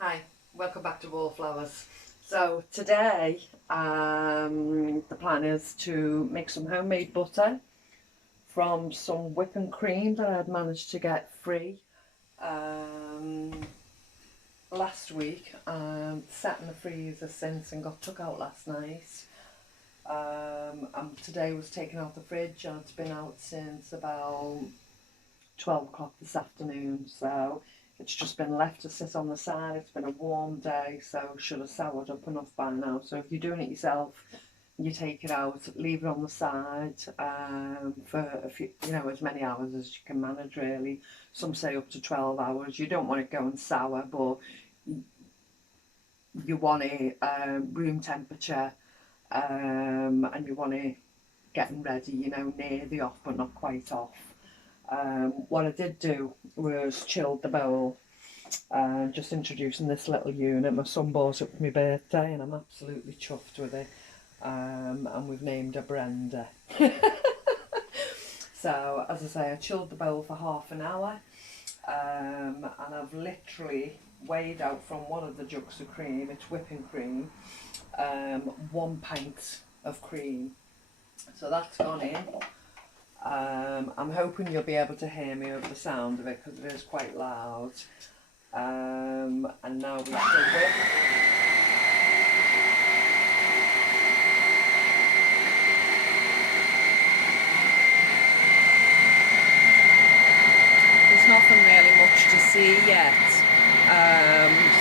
Hi, welcome back to Wallflowers. So today the plan is to make some homemade butter from some whipping cream that I'd managed to get free last week. Sat in the freezer since and got took out last night. And today was taken out the fridge and it's been out since about 12 o'clock this afternoon, so it's just been left to sit on the side. It's been a warm day, so should have soured up enough by now. So if you're doing it yourself, you take it out, leave it on the side for a few, as many hours as you can manage really. Some say up to 12 hours. You don't want it going sour, but you want it room temperature, and you want it getting ready, near the off but not quite off. What I did do was chilled the bowl, just introducing this little unit. My son bought it for my birthday and I'm absolutely chuffed with it. And we've named her Brenda. So, as I say, I chilled the bowl for half an hour, and I've literally weighed out from one of the jugs of cream, it's whipping cream, 1 pint of cream. So that's gone in. I'm hoping you'll be able to hear me over the sound of it because it is quite loud. And now we shall whip. There's nothing really much to see yet.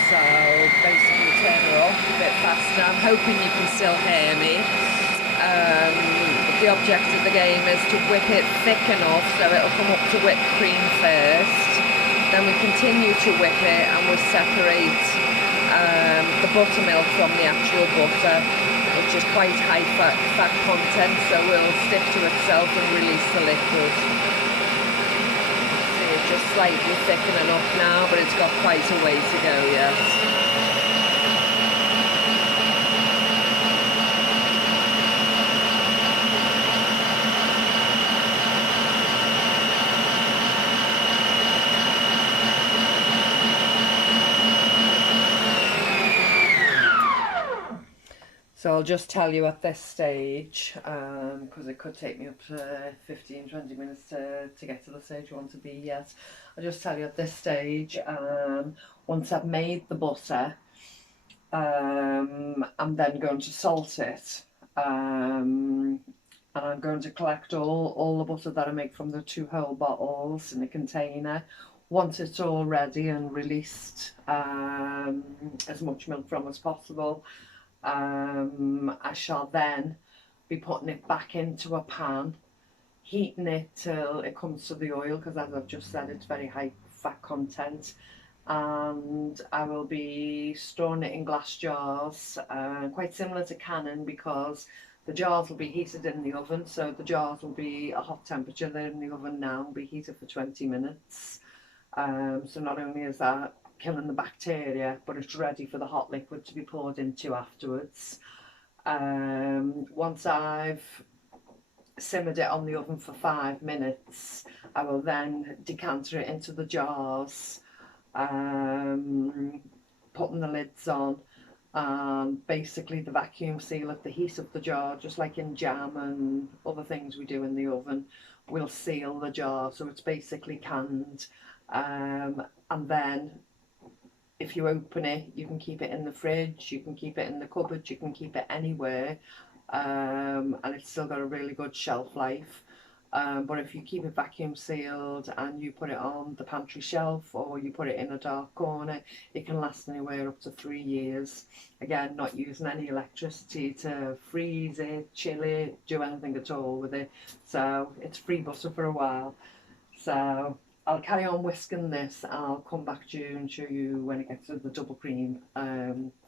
So basically turn her off a bit faster. I'm hoping you can still hear me. The object of the game is to whip it thick enough so it'll come up to whipped cream first. Then we continue to whip it and we'll separate the buttermilk from the actual butter, which is quite high fat content, so will stick to itself and release the liquid. See, it's just slightly thickening up now, but it's got quite a way to go yet. So I'll just tell you at this stage, because it could take me up to 15-20 minutes to get to the stage I want to be yet. I'll just tell you at this stage, once I've made the butter, I'm then going to salt it. And I'm going to collect all the butter that I make from the 2 whole bottles in a container. Once it's all ready and released as much milk from as possible, I shall then be putting it back into a pan, heating it till it comes to the oil, because as I've just said, it's very high fat content. And I will be storing it in glass jars, quite similar to canning, because the jars will be heated in the oven, so the jars will be a hot temperature. They're in the oven now, will be heated for 20 minutes. So not only is that killing the bacteria, but it's ready for the hot liquid to be poured into afterwards. Once I've simmered it on the oven for 5 minutes, I will then decanter it into the jars, putting the lids on, and basically the vacuum seal at the heat of the jar, just like in jam and other things we do in the oven, will seal the jar so it's basically canned. And then if you open it, you can keep it in the fridge, you can keep it in the cupboard, you can keep it anywhere, and it's still got a really good shelf life. But if you keep it vacuum sealed and you put it on the pantry shelf or you put it in a dark corner, it can last anywhere up to 3 years. Again, not using any electricity to freeze it, chill it, do anything at all with it. So it's free butter for a while. So I'll carry on whisking this and I'll come back to you and show you when it gets to the double cream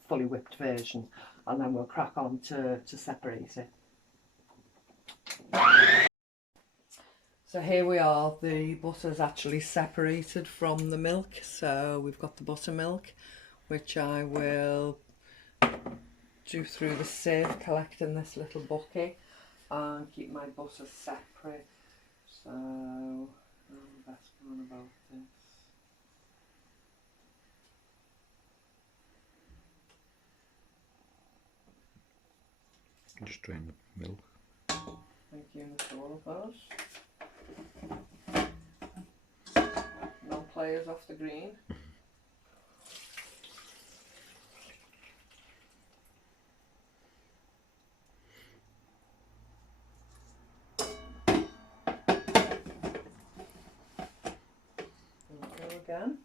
fully whipped version, and then we'll crack on to separate it. So here we are, the butter's actually separated from the milk. So we've got the buttermilk, which I will do through the sieve, collecting this little bucket, and keep my butter separate. So the best part about this. Just drain the milk. Thank you, Mr. Wallace. No players off the green. Go again.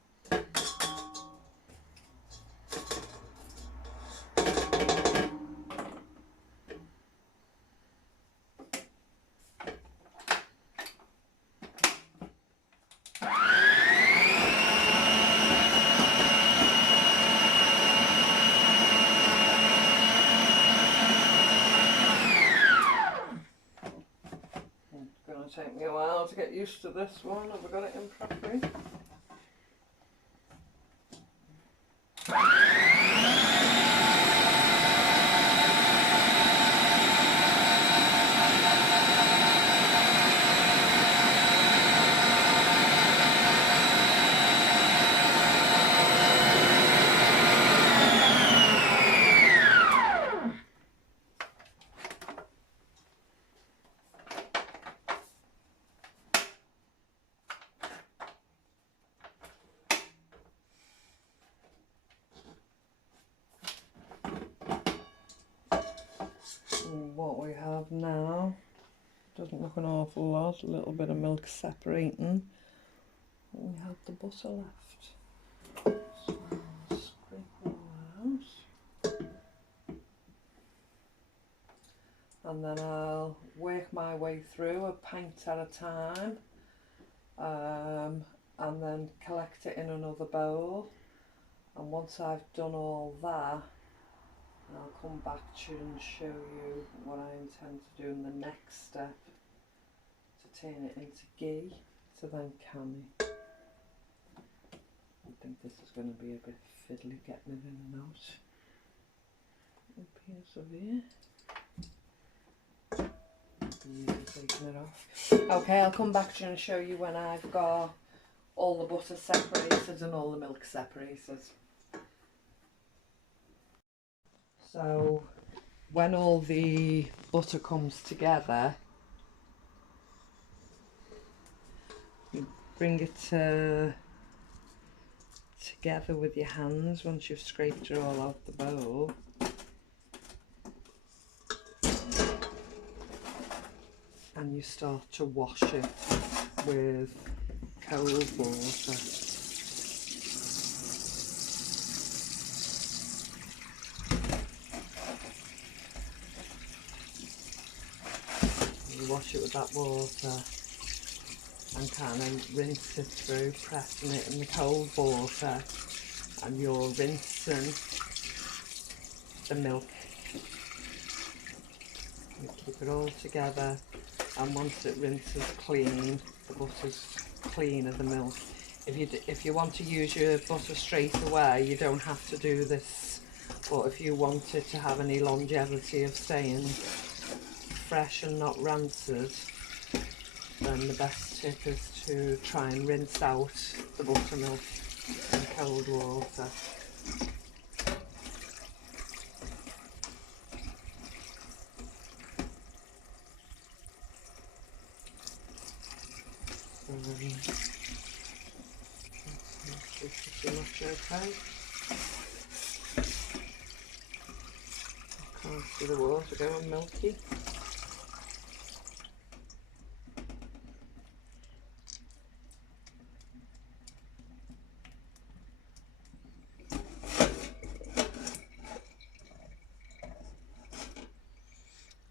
It's going to take me a while to get used to this one. Have I got it in properly? What we have now doesn't look an awful lot, a little bit of milk separating. We have the butter left. So I'll scrape all that out. And then I'll work my way through a pint at a time, and then collect it in another bowl. And once I've done all that, I'll come back to you and show you what I intend to do in the next step, to turn it into ghee, to then can it. I think this is going to be a bit fiddly getting it in and out. Up here, so here. Taking it off. Okay, I'll come back to you and show you when I've got all the butter separated and all the milk separated. So when all the butter comes together, you bring it together with your hands once you've scraped it all out the bowl. And you start to wash it with cold water. You wash it with that water and kind of rinse it through, pressing it in the cold water, and you're rinsing the milk. You keep it all together, and once it rinses clean, the butter's clean of the milk. If you want to use your butter straight away, you don't have to do this, but if you want it to have any longevity of staying fresh and not rancid, then the best tip is to try and rinse out the buttermilk in cold water. That's pretty much okay. Can't see the water going milky.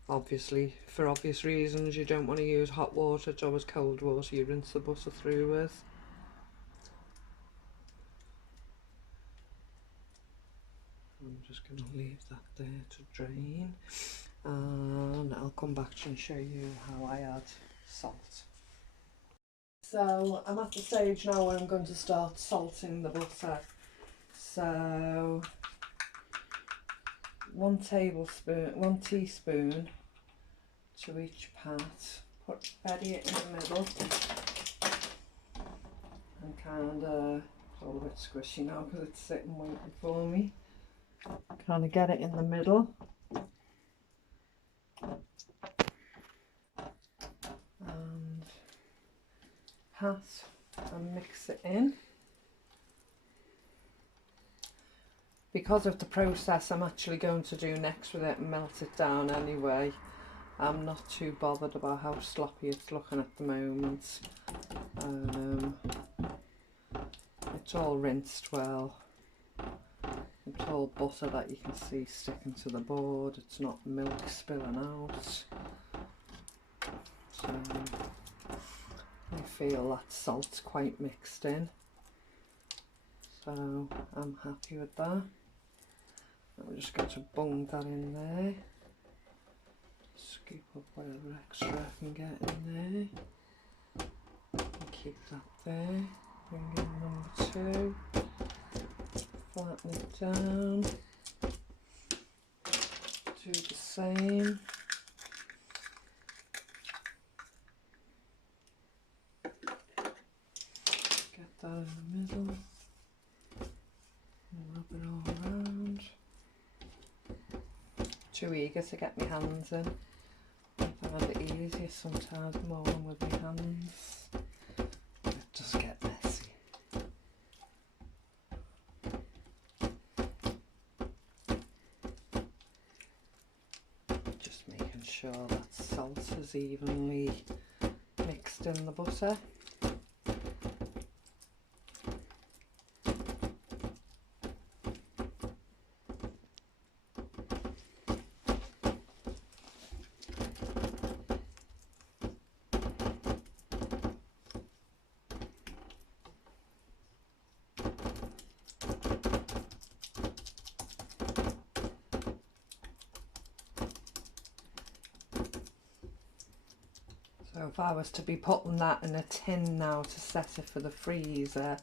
Obviously, for obvious reasons, you don't want to use hot water, it's always cold water you rinse the butter through with. I'm just going to leave that there to drain, and I'll come back to you and show you how I add salt. So I'm at the stage now where I'm going to start salting the butter. So 1 teaspoon to each pat. Bury it in the middle, and kind of, it's all a bit squishy now because it's sitting waiting for me. Kind of get it in the middle, and pat and mix it in. Because of the process I'm actually going to do next with it and melt it down anyway, I'm not too bothered about how sloppy it's looking at the moment. It's all rinsed well. It's all butter that you can see sticking to the board. It's not milk spilling out. So I feel that salt's quite mixed in. So I'm happy with that. I'm just going to bung that in there. Scoop up whatever extra I can get in there. And keep that there. Bring in number 2. Flatten it down. Do the same. Get that in the middle. And rub it all around. Too eager to get my hands in. I find it easier sometimes mowing with my hands. It does get messy. Just making sure that salt is evenly mixed in the butter. So if I was to be putting that in a tin now to set it for the freezer,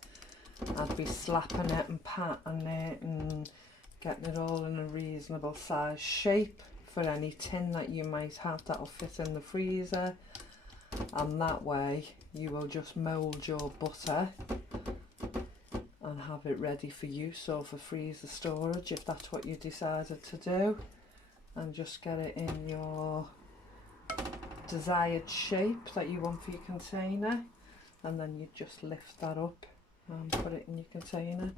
I'd be slapping it and patting it and getting it all in a reasonable size shape for any tin that you might have that'll fit in the freezer. And that way you will just mould your butter and have it ready for use or for freezer storage if that's what you decided to do, and just get it in your desired shape that you want for your container, and then you just lift that up and put it in your container.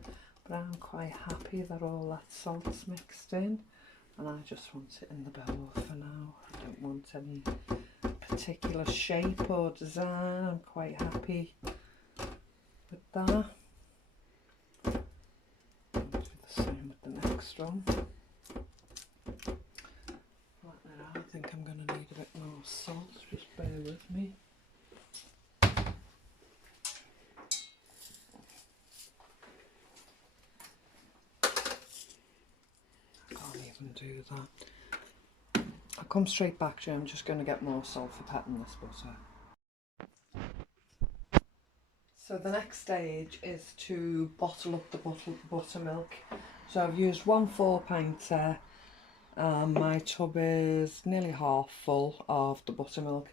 But I'm quite happy that all that salt's mixed in, and I just want it in the bowl for now. I don't want any particular shape or design. I'm quite happy with that. I'll do the same with the next one. I think I'm going to need a bit more salt, just bear with me. I can't even do that. I'll come straight back to you. I'm just going to get more salt for patting this butter. So the next stage is to bottle up the buttermilk. So I've used 1 4-pinter. My tub is nearly half full of the buttermilk.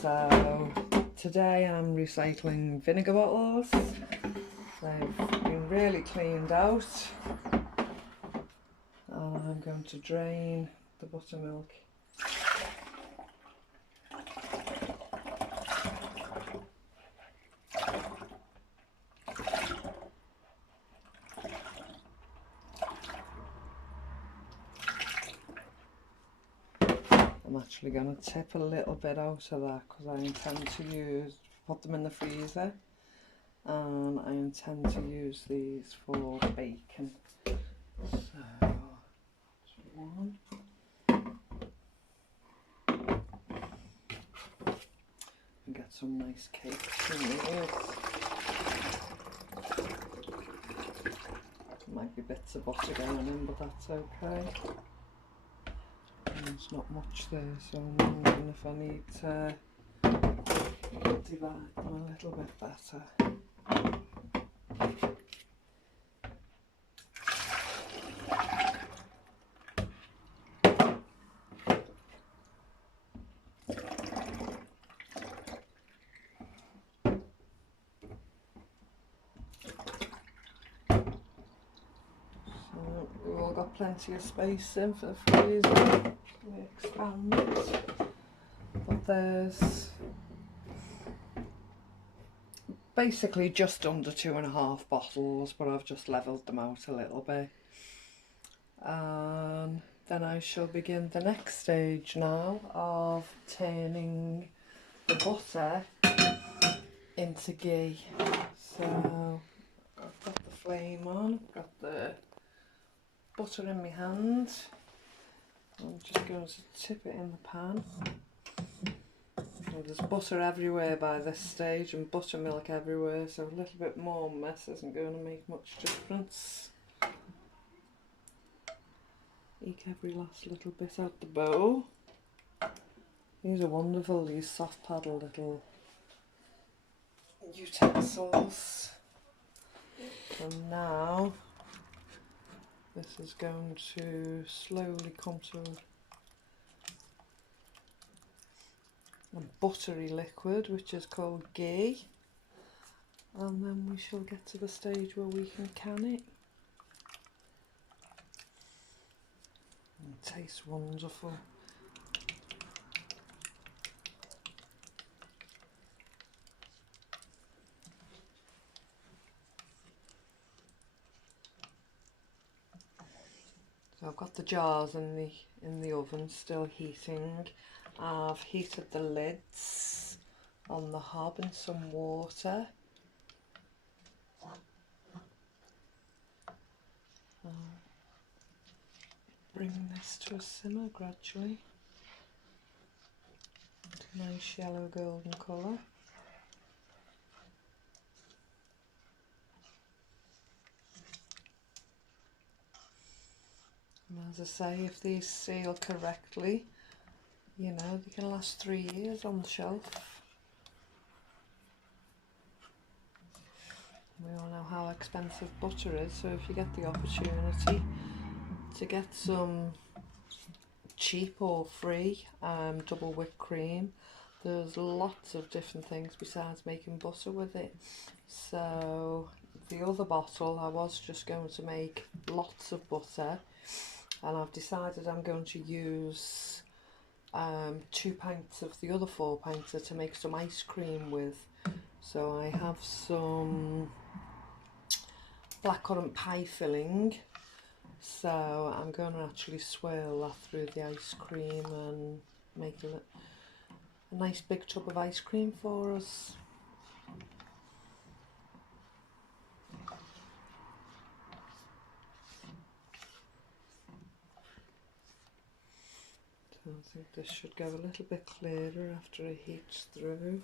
So today I'm recycling vinegar bottles. They've been really cleaned out. I'm going to drain the buttermilk. I'm actually going to tip a little bit out of that because I intend to put them in the freezer, and I intend to use these for bacon. So, just 1. And get some nice cakes in these. Might be bits of butter going in, but that's okay. There's not much there, so I'm wondering if I need to divide them a little bit better. So we will got plenty of space in for the freezer. We expand it. But there's basically just under 2.5 bottles, but I've just levelled them out a little bit. And then I shall begin the next stage now of turning the butter into ghee. So I've got the flame on, I've got the butter in my hand. I'm just going to tip it in the pan. There's butter everywhere by this stage and buttermilk everywhere, so a little bit more mess isn't going to make much difference. Eke every last little bit out the bowl. These are wonderful, these soft paddle little utensils. And now this is going to slowly come to a buttery liquid, which is called ghee, and then we shall get to the stage where we can can it. It tastes wonderful. So I've got the jars in the oven still heating. I've heated the lids on the hob in some water. Bring this to a simmer gradually. Nice yellow golden colour. And as I say, if these seal correctly, you know, they can last 3 years on the shelf. We all know how expensive butter is, so if you get the opportunity to get some cheap or free double whipped cream, there's lots of different things besides making butter with it. So the other bottle I was just going to make lots of butter, and I've decided I'm going to use 2 pints of the other 4 pints to make some ice cream with. So I have some blackcurrant pie filling, so I'm going to actually swirl that through the ice cream and make a nice big tub of ice cream for us. So I think this should go a little bit clearer after it heats through.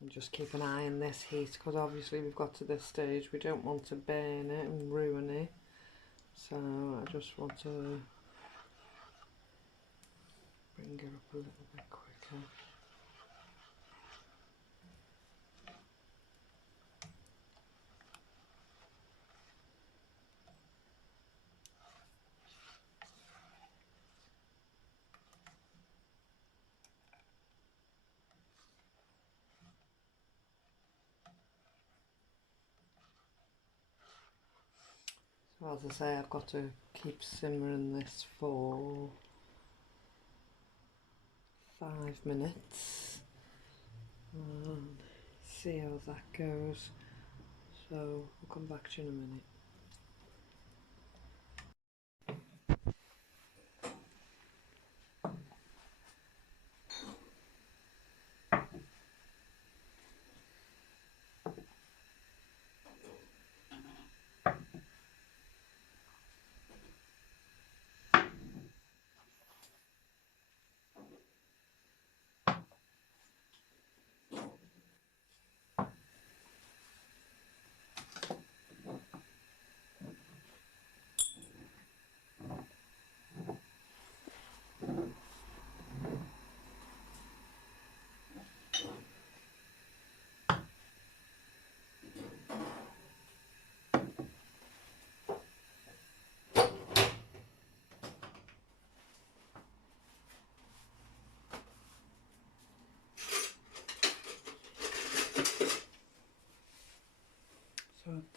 And just keep an eye on this heat, because obviously we've got to this stage, we don't want to burn it and ruin it, so I just want to bring it up a little bit quicker. So as I say, I've got to keep simmering this for 5 minutes and see how that goes. So I'll come back to you in a minute.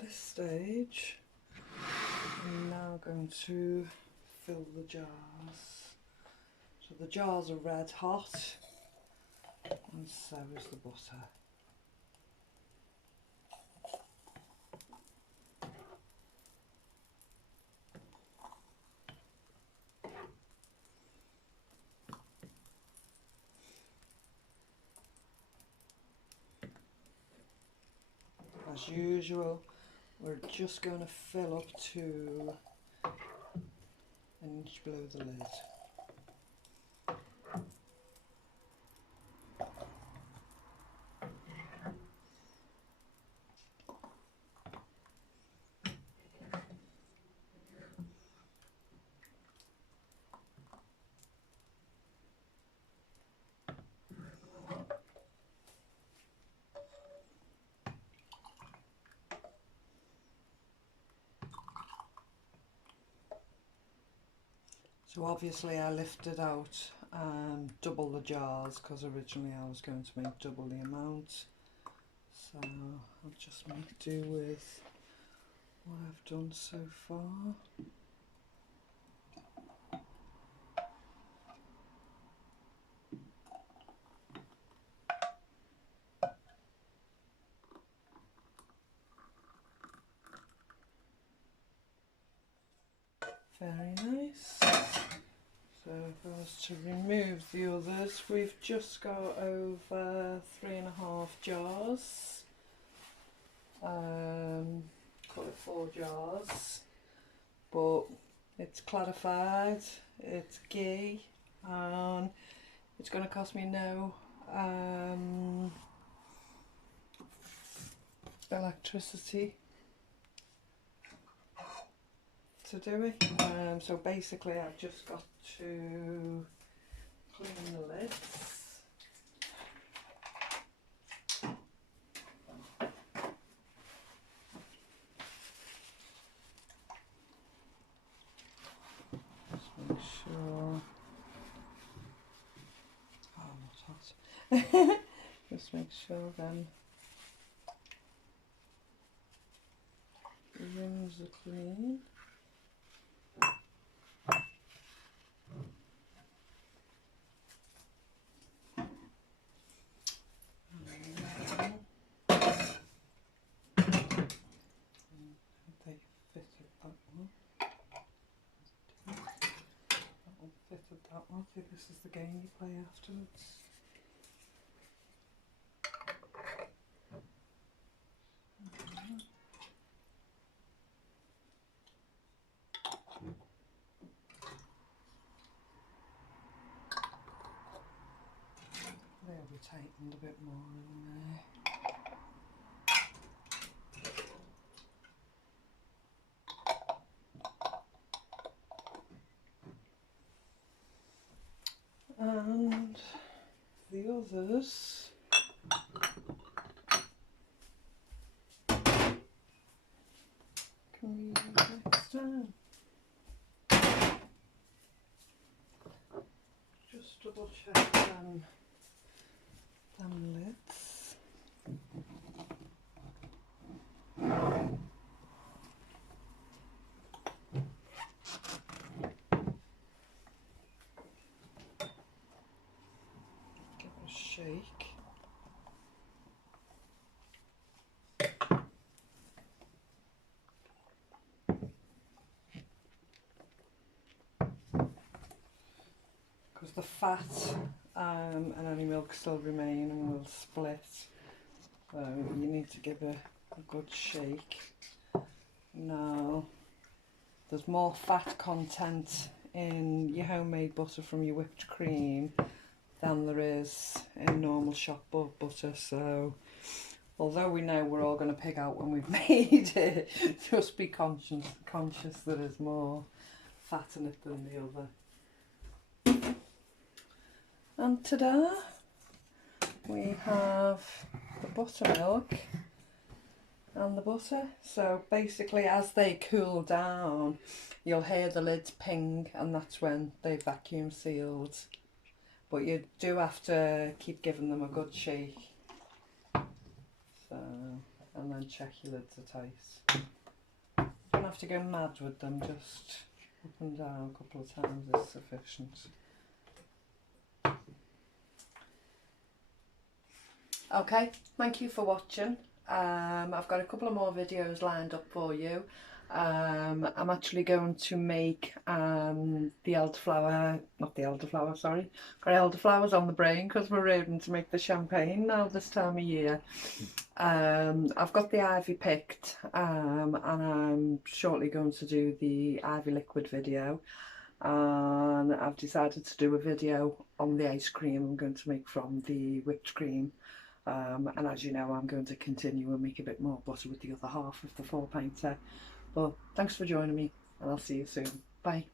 this stage, I'm now going to fill the jars. So the jars are red hot, and so is the butter. As usual, we're just going to fill up to an inch below the lid. So obviously I lifted out double the jars because originally I was going to make double the amount. So I'll just make do with what I've done so far. Very nice. So if I was to remove the others, we've just got over 3.5 jars. Call it 4 jars, but it's clarified, it's ghee, and it's going to cost me no electricity to do it. So basically I've just got to clean the lids. Make sure, oh, not hot. Just make sure then the rims are clean. They fitted that one. That one fitted that one. I think this is the game you play afterwards. They'll be tightened a bit more in there. And the others can be used next time. Just double check them lids. Give it a shake. Because the fat and any milk still remain and will split, so you need to give a good shake. Now, there's more fat content in your homemade butter from your whipped cream than there is in normal shop butter, so although we know we're all going to pig out when we've made it, just be conscious that there's more fat in it than the other. And ta-da! We have the buttermilk and the butter. So basically as they cool down, you'll hear the lids ping, and that's when they vacuum sealed. But you do have to keep giving them a good shake. So, and then check your lids are tight. You don't have to go mad with them, just up and down a couple of times is sufficient. Okay, thank you for watching. I've got a couple of more videos lined up for you. I'm actually going to make the sorry, got elderflowers on the brain because we're ready to make the champagne now this time of year. I've got the ivy picked, and I'm shortly going to do the ivy liquid video, and I've decided to do a video on the ice cream I'm going to make from the whipped cream. And as you know, I'm going to continue and make a bit more butter with the other half of the 4 pinter. But thanks for joining me, and I'll see you soon. Bye.